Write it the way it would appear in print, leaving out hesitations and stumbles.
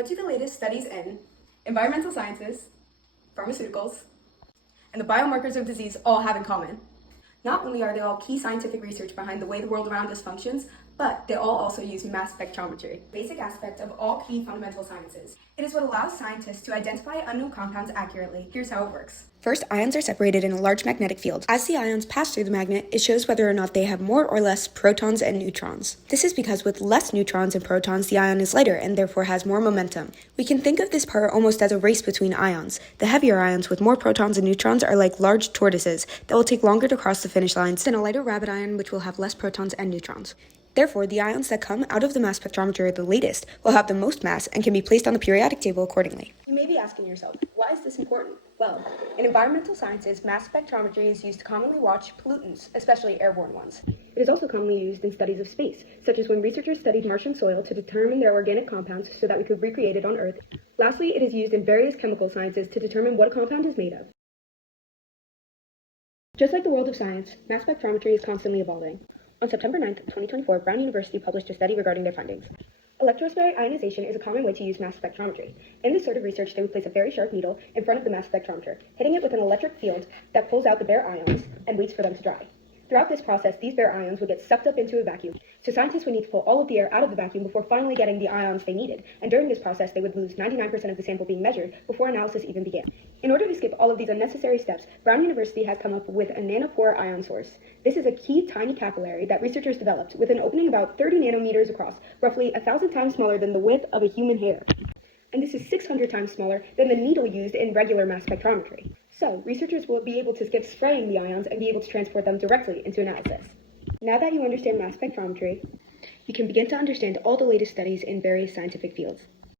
What do the latest studies in environmental sciences, pharmaceuticals, and the biomarkers of disease all have in common? Not only are they all key scientific research behind the way the world around us functions, but they all also use mass spectrometry, a basic aspect of all key fundamental sciences. It is what allows scientists to identify unknown compounds accurately. Here's how it works. First, ions are separated in a large magnetic field. As the ions pass through the magnet, it shows whether or not they have more or less protons and neutrons. This is because with less neutrons and protons, the ion is lighter and therefore has more momentum. We can think of this part almost as a race between ions. The heavier ions with more protons and neutrons are like large tortoises that will take longer to cross the finish line than a lighter rabbit ion which will have less protons and neutrons. Therefore, the ions that come out of the mass spectrometer the latest will have the most mass and can be placed on the periodic table accordingly. You may be asking yourself, why is this important? Well, in environmental sciences, mass spectrometry is used to commonly watch pollutants, especially airborne ones. It is also commonly used in studies of space, such as when researchers studied Martian soil to determine their organic compounds so that we could recreate it on Earth. Lastly, it is used in various chemical sciences to determine what a compound is made of. Just like the world of science, mass spectrometry is constantly evolving. On September 9, 2024, Brown University published a study regarding their findings. Electrospray ionization is a common way to use mass spectrometry. In this sort of research, they would place a very sharp needle in front of the mass spectrometer, hitting it with an electric field that pulls out the bare ions and waits for them to dry. Throughout this process, these bare ions would get sucked up into a vacuum, so scientists would need to pull all of the air out of the vacuum before finally getting the ions they needed, and during this process, they would lose 99% of the sample being measured before analysis even began. In order to skip all of these unnecessary steps, Brown University has come up with a nanopore ion source. This is a key tiny capillary that researchers developed with an opening about 30 nanometers across, roughly 1,000 times smaller than the width of a human hair. And this is 600 times smaller than the needle used in regular mass spectrometry. So, researchers will be able to skip spraying the ions and be able to transport them directly into analysis. Now that you understand mass spectrometry, you can begin to understand all the latest studies in various scientific fields.